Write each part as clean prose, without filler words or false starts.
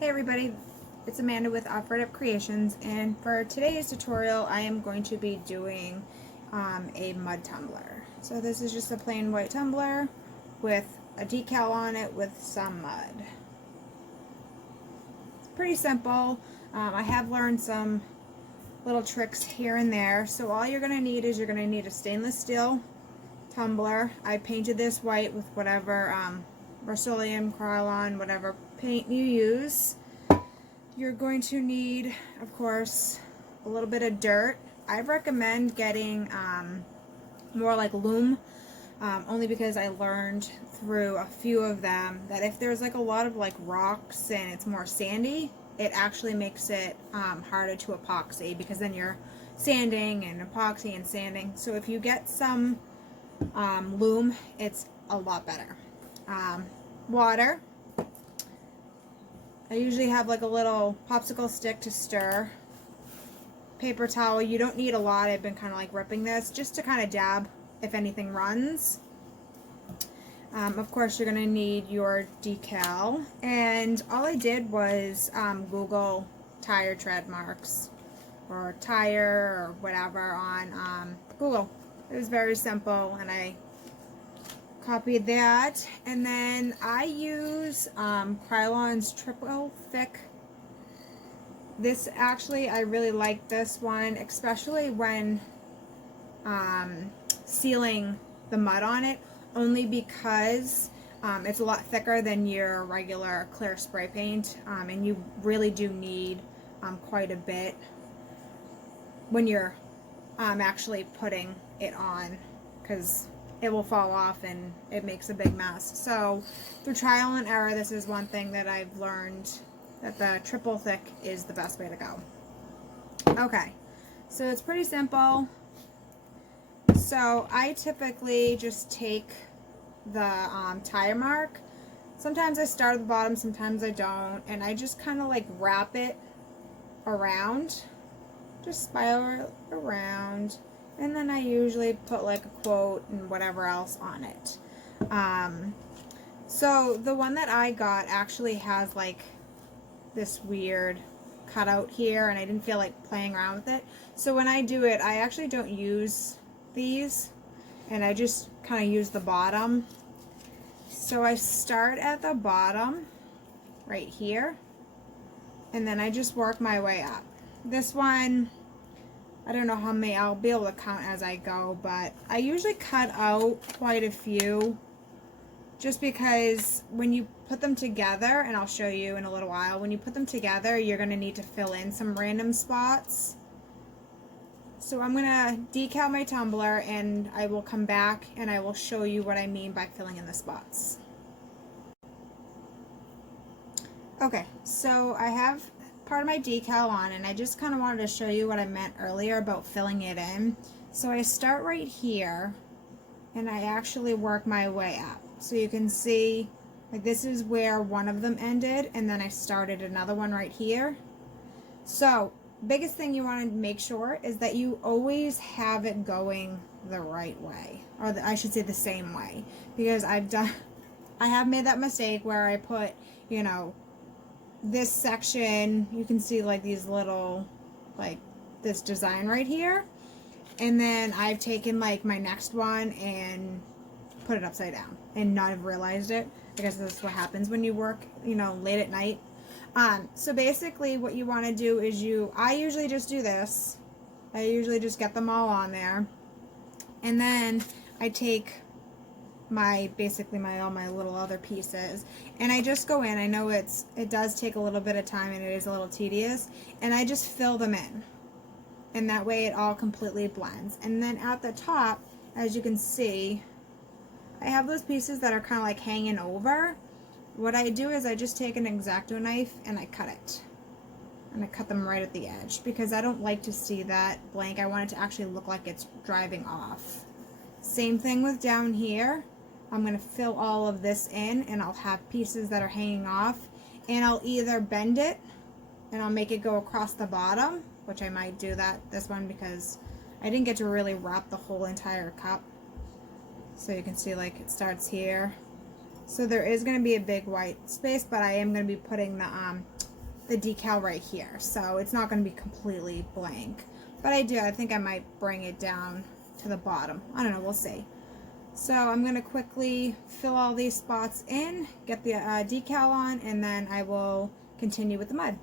Hey everybody, it's Amanda with Offered Up Creations, and for today's tutorial I am going to be doing a mud tumbler. So this is just a plain white tumbler with a decal on it with some mud. It's pretty simple. I have learned some little tricks here and there. So all you're going to need is you're going to need a stainless steel tumbler. I painted this white with whatever Rust-Oleum, kyrlon, whatever paint you use. You're going to need, of course, a little bit of dirt. I recommend getting more like loam, only because I learned through a few of them that if there's like a lot of like rocks and it's more sandy, it actually makes it harder to epoxy, because then you're sanding and epoxy and sanding. So if you get some loam, it's a lot better. Water. I usually have like a little popsicle stick to stir. Paper towel. You don't need a lot. I've been kind of like ripping this just to kind of dab if anything runs. Of course, you're going to need your decal. And all I did was Google tire tread marks or tire or whatever on Google. It was very simple, and I copied that. And then I use Kyrlon's triple thick. This actually, I really like this one, especially when sealing the mud on it, only because it's a lot thicker than your regular clear spray paint, and you really do need quite a bit when you're actually putting it on, because it will fall off and it makes a big mess. So through trial and error, this is one thing that I've learned, that the triple thick is the best way to go. Okay, so it's pretty simple. So I typically just take the tire mark. Sometimes I start at the bottom, sometimes I don't, and I just kind of like wrap it around, just spiral it around. And then I usually put like a quote and whatever else on it. So the one that I got actually has like this weird cutout here, and I didn't feel like playing around with it. So when I do it, I actually don't use these, and I just kind of use the bottom. So I start at the bottom right here, and then I just work my way up. This one, I don't know how many, I'll be able to count as I go, but I usually cut out quite a few, just because when you put them together, and I'll show you in a little while, when you put them together, you're going to need to fill in some random spots. So I'm going to decal my tumbler, and I will come back and I will show you what I mean by filling in the spots. Okay, so I have part of my decal on, and I just kind of wanted to show you what I meant earlier about filling it in. So I start right here, and I actually work my way up. So you can see, like, this is where one of them ended, and then I started another one right here. So biggest thing you want to make sure is that you always have it going the right way, or I should say the same way, because I have made that mistake where I put, you know, this section, you can see like these little, like this design right here, and then I've taken like my next one and put it upside down and not have realized it. I guess that's what happens when you work, you know, late at night. So basically what you want to do is I usually just do this. I usually just get them all on there, and then I take basically all my little other pieces, and I just go in. I know it does take a little bit of time, and it is a little tedious, and I just fill them in, and that way it all completely blends. And then at the top, as you can see, I have those pieces that are kind of like hanging over. What I do is I just take an X-Acto knife and I cut it, and I cut them right at the edge, because I don't like to see that blank. I want it to actually look like it's driving off. Same thing with down here. I'm going to fill all of this in, and I'll have pieces that are hanging off, and I'll either bend it and I'll make it go across the bottom, which I might do this one because I didn't get to really wrap the whole entire cup. So you can see like it starts here. So there is going to be a big white space, but I am going to be putting the the decal right here, so it's not going to be completely blank. But I think I might bring it down to the bottom. I don't know, we'll see. So I'm going to quickly fill all these spots in, get the decal on, and then I will continue with the mud.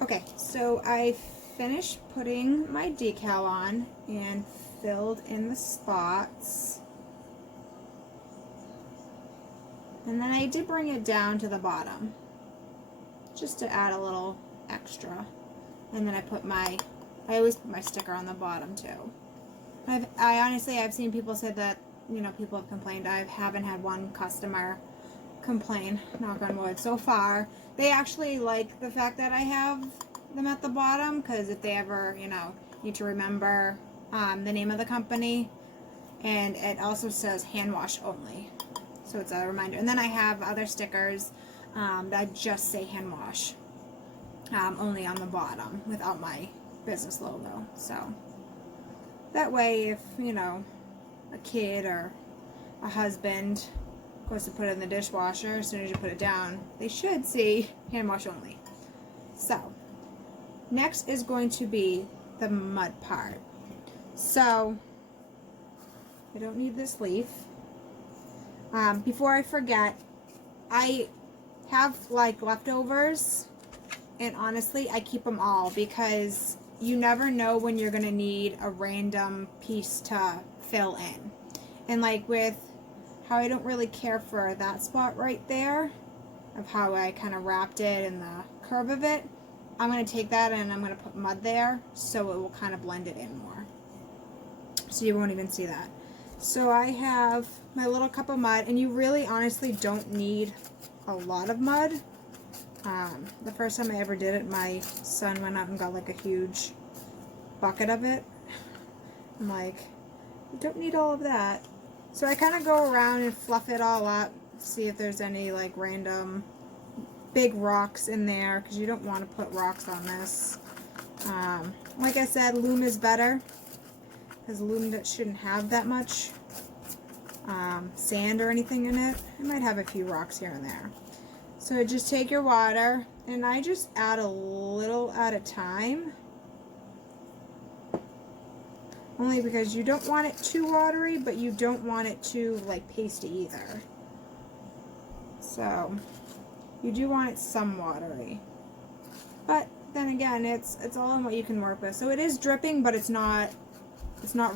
Okay, so I finished putting my decal on and filled in the spots. And then I did bring it down to the bottom, just to add a little extra. And then I always put my sticker on the bottom too. I honestly, I've seen people say that, you know, people have complained. I haven't had one customer complain, knock on wood, so far. They actually like the fact that I have them at the bottom, because if they ever, you know, need to remember the name of the company, and it also says hand wash only. So it's a reminder. And then I have other stickers that just say hand wash only on the bottom without my business logo. So that way, if, you know, a kid or a husband goes to put it in the dishwasher, as soon as you put it down, they should see hand wash only. So next is going to be the mud part. So I don't need this leaf. Before I forget, I have like leftovers, and honestly I keep them all because you never know when you're going to need a random piece to fill in. And like with how I don't really care for that spot right there, of how I kind of wrapped it and the curve of it, I'm going to take that and I'm going to put mud there so it will kind of blend it in more. So you won't even see that. So I have my little cup of mud, and you really honestly don't need a lot of mud. The first time I ever did it, my son went out and got like a huge bucket of it. I'm like, you don't need all of that. So I kind of go around and fluff it all up, see if there's any like random big rocks in there, because you don't want to put rocks on this. Like I said, loam is better, because loam shouldn't have that much sand or anything in it. It might have a few rocks here and there. So just take your water, and I just add a little at a time, only because you don't want it too watery, but you don't want it too like pasty either. So you do want it some watery, but then again, it's all in what you can work with. So it is dripping, but it's not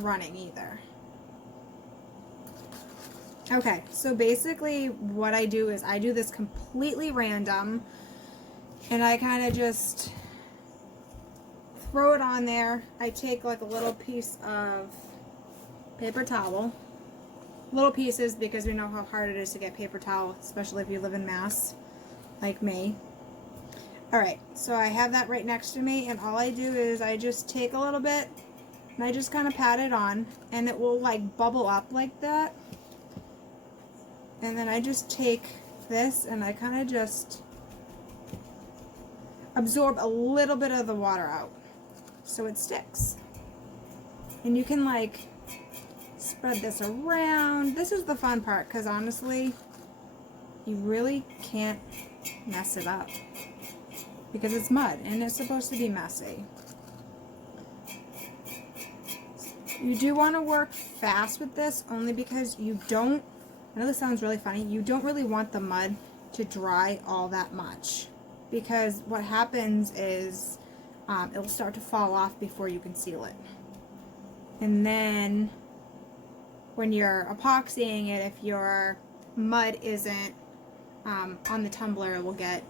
running either. Okay, so basically what I do is I do this completely random, and I kind of just throw it on there. I take like a little piece of paper towel, little pieces, because we know how hard it is to get paper towel, especially if you live in Mass like me. Alright, so I have that right next to me, and all I do is I just take a little bit and I just kind of pat it on, and it will like bubble up like that. And then I just take this and I kind of just absorb a little bit of the water out so it sticks. And you can like spread this around. This is the fun part, because honestly, you really can't mess it up because it's mud and it's supposed to be messy. You do want to work fast with this, only because you don't, I know this sounds really funny, you don't really want the mud to dry all that much, because what happens is it'll start to fall off before you can seal it. And then when you're epoxying it, if your mud isn't on the tumbler, it will get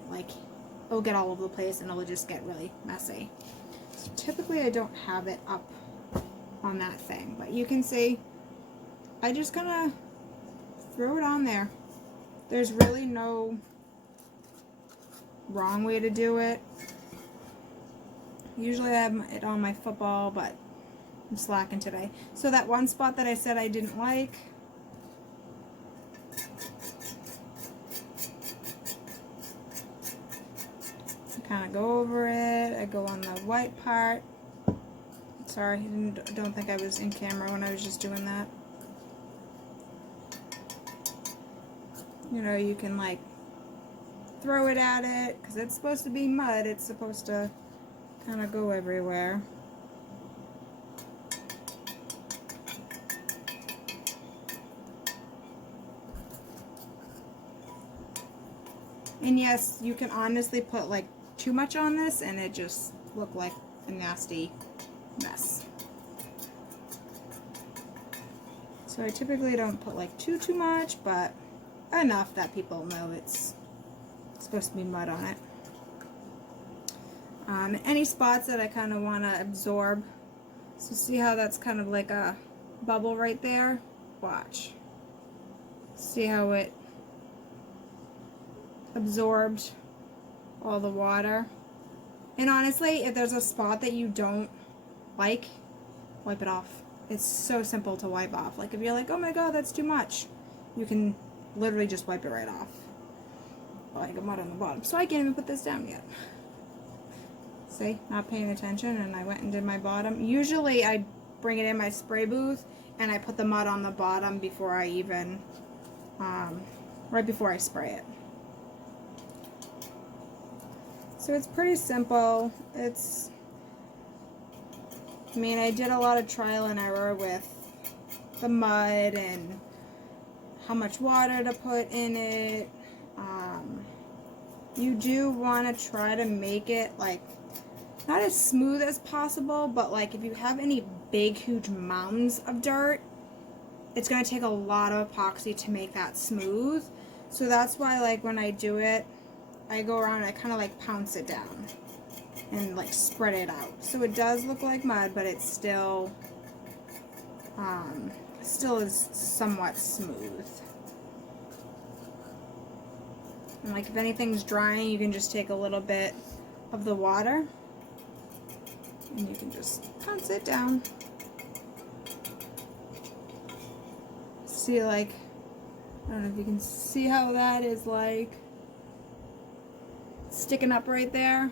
it'll get all over the place and it'll just get really messy. So typically I don't have it up on that thing, but you can see I just gonna throw it on there. There's really no wrong way to do it. Usually I have it on my football, but I'm slacking today. So that one spot that I said I didn't like, I kind of go over it. I go on the white part. Sorry, don't think I was in camera when I was just doing that. You know, you can like throw it at it, because it's supposed to be mud. It's supposed to kind of go everywhere. And yes, you can honestly put like too much on this and it just look like a nasty mess. So I typically don't put like too much, but enough that people know it's supposed to be mud on it. Any spots that I kind of want to absorb. So see how that's kind of like a bubble right there? Watch. See how it absorbed all the water. And honestly, if there's a spot that you don't like, wipe it off. It's so simple to wipe off. Like if you're like, oh my god, that's too much, you can literally just wipe it right off. Oh, I got mud on the bottom, so I can't even put this down yet. See, not paying attention, and I went and did my bottom. Usually I bring it in my spray booth and I put the mud on the bottom before I even, right before I spray it. So it's pretty simple. I mean, I did a lot of trial and error with the mud and how much water to put in it. You do want to try to make it like not as smooth as possible, but like if you have any big huge mounds of dirt, it's going to take a lot of epoxy to make that smooth. So that's why like when I do it, I go around and I kind of like pounce it down and like spread it out. So it does look like mud, but it's still is somewhat smooth. And like if anything's drying, you can just take a little bit of the water and you can just pounce it down. See, like, I don't know if you can see how that is like sticking up right there.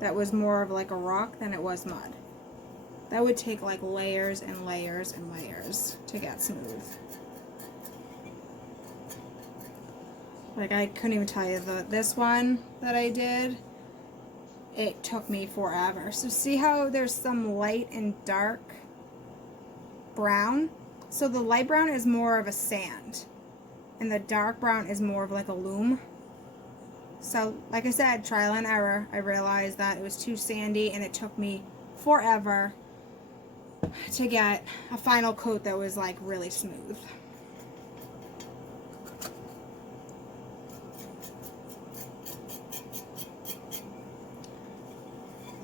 That was more of like a rock than it was mud. That would take like layers and layers and layers to get smooth. Like I couldn't even tell you this one that I did, it took me forever. So see how there's some light and dark brown? So the light brown is more of a sand and the dark brown is more of like a loam. So like I said, trial and error. I realized that it was too sandy and it took me forever to get a final coat that was like really smooth.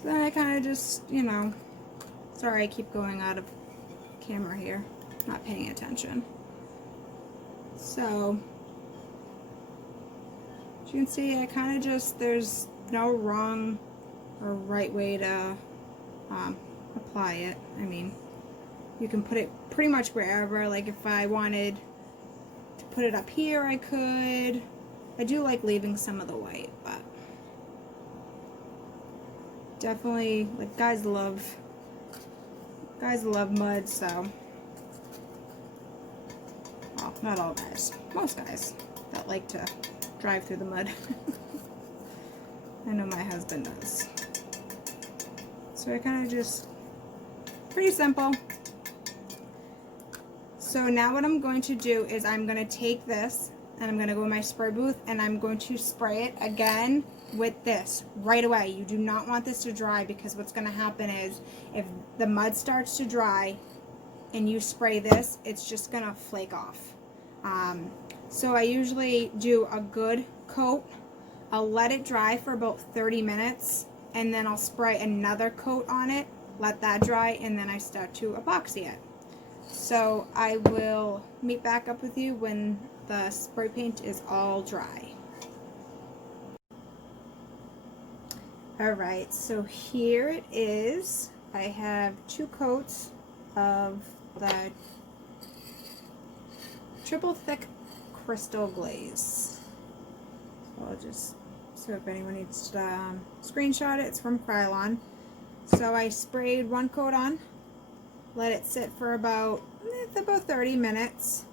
So then I kind of just, you know, sorry I keep going out of camera here, not paying attention. So as you can see, I kind of just, there's no wrong or right way to apply it. I mean, you can put it pretty much wherever. Like if I wanted to put it up here, I could. I do like leaving some of the white, but definitely, like, guys love mud, so, well, not all guys, most guys that like to drive through the mud. I know my husband does. So I kind of just, pretty simple. So now what I'm going to do is I'm going to take this and I'm going to go in my spray booth and I'm going to spray it again with this right away. You do not want this to dry, because what's going to happen is if the mud starts to dry and you spray this, it's just going to flake off. So I usually do a good coat. I'll let it dry for about 30 minutes and then I'll spray another coat on it, let that dry, and then I start to epoxy it. So I will meet back up with you when the spray paint is all dry. Alright, so here it is. I have 2 coats of the triple thick crystal glaze. So I'll just, so if anyone needs to screenshot it, it's from Kyrlon. So I sprayed 1 coat on, let it sit for about 30 minutes,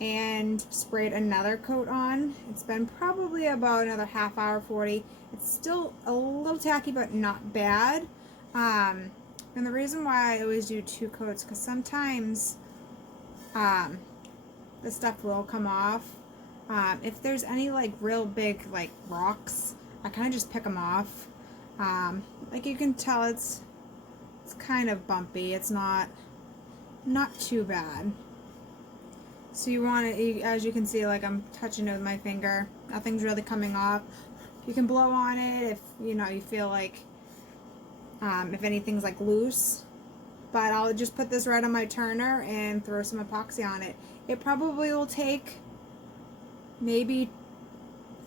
and sprayed another coat on. It's been probably about another half hour, 40. It's still a little tacky, but not bad. And the reason why I always do 2 coats, because sometimes the stuff will come off. If there's any like real big like rocks, I kind of just pick them off. Like you can tell it's kind of bumpy. It's not too bad. So you want it, as you can see, like I'm touching it with my finger. Nothing's really coming off. You can blow on it if you feel like if anything's like loose. But I'll just put this right on my turner and throw some epoxy on it. It probably will take maybe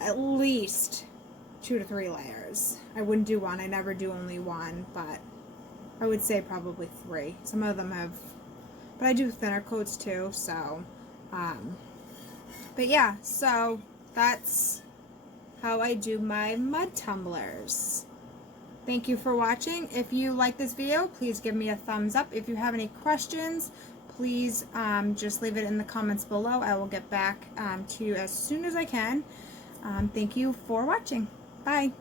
at least 2 to 3 layers. I wouldn't do 1. I never do only 1, but I would say probably 3. Some of them have, but I do thinner coats too, so but yeah, so that's how I do my mud tumblers. Thank you for watching. If you like this video, please give me a thumbs up. If you have any questions, please just leave it in the comments below. I will get back to you as soon as I can. Thank you for watching. Bye.